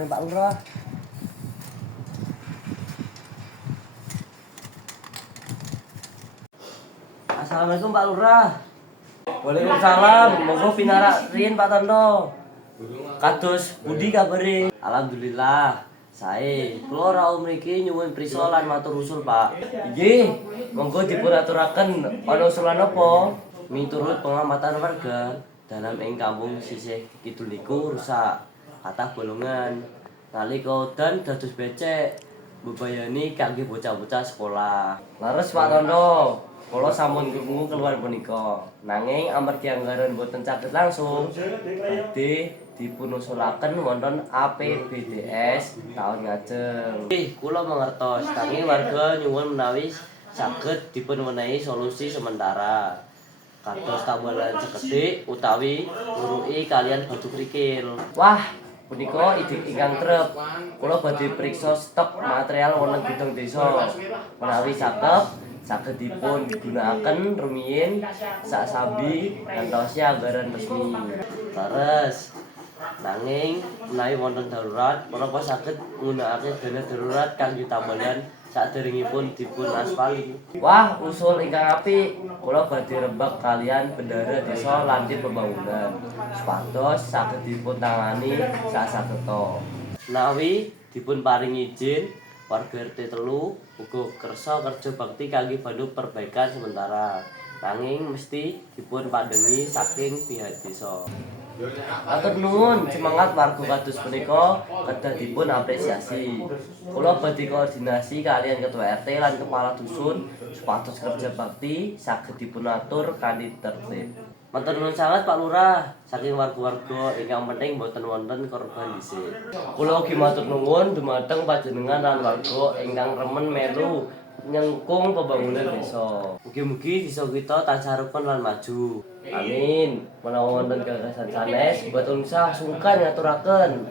Tandangan Pak Lurah. Assalamualaikum Pak Lurah. Waalaikumsalam. Monggo pinarak riyen Pak Tondo. Kados pundi kabare? Alhamdulillah. Sae, kula rawuh mriki nyuwun prisa lan matur usul, Pak. Nggih, monggo dipun aturaken ana usulan apa? Miturut pengamatan warga, dalam ing kampung sisih kidul niku rusak, kathah bolongan. Nalika udan dados becek, mbebayani kangge bocah-bocah sekolah. Leres Pak Tondo, kula sampun krungu keluar punika. Nanging amargi anggaran boten caket langsung, badhe dipun usulaken wonten APBDS taun ngajeng. Kula mangertos, nanging warga nyuwun menawi saged dipun menehi solusi sementara. Kados tambalan sekedhik utawi nguruki kalian batu krikil. Wah, punika ide ingkang trep. Kula badhe priksa stok material wonten gudang desa. Menawi saged dipun gunakaken rumiyin saksambi ngantos anggaran resmi. Leres. Nanging menawi wonten darurat, menapa saged nggunakake dana darurat kangge tambalan saderengipun dipun aspali. Wah, usul ingkang apik. Kula badhe rembag kalian bendahara desa lanjut pembangunan. Supados saged dipun tangani sasageta. Menawi dipun paringi izin, warga RT 3 uga kersa kerja bakti kangge bantu perbaikan sementara. Nanging mesti dipun pandhengi saking pihak desa. Matur nuwun, semangat warga kados punika kedah dipun apresiasi. Kula badhe koordinasi kalian ketua RT lan kepala dusun supados kerja bakti saged dipun atur kanthi tertib. Matur nuwun sanget Pak Lurah, saking warga-warga ingkang penting boten wonten korban dhisik. Kula ugi matur nuwun dumateng panjenengan lan warga ingkang remen melu nyengkung pembangunan desa. Mugi-mugi desa kita tansah rukun lan maju. Amin. Menawi wonten gagasan sanes, mboten usah sungkan ngaturaken.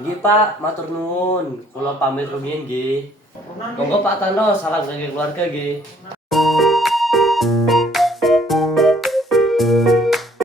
Nggih Pak, matur nuwun. Kula pamit rumiyin nggih. Monggo Pak Tano, salam kangge keluarga nggih.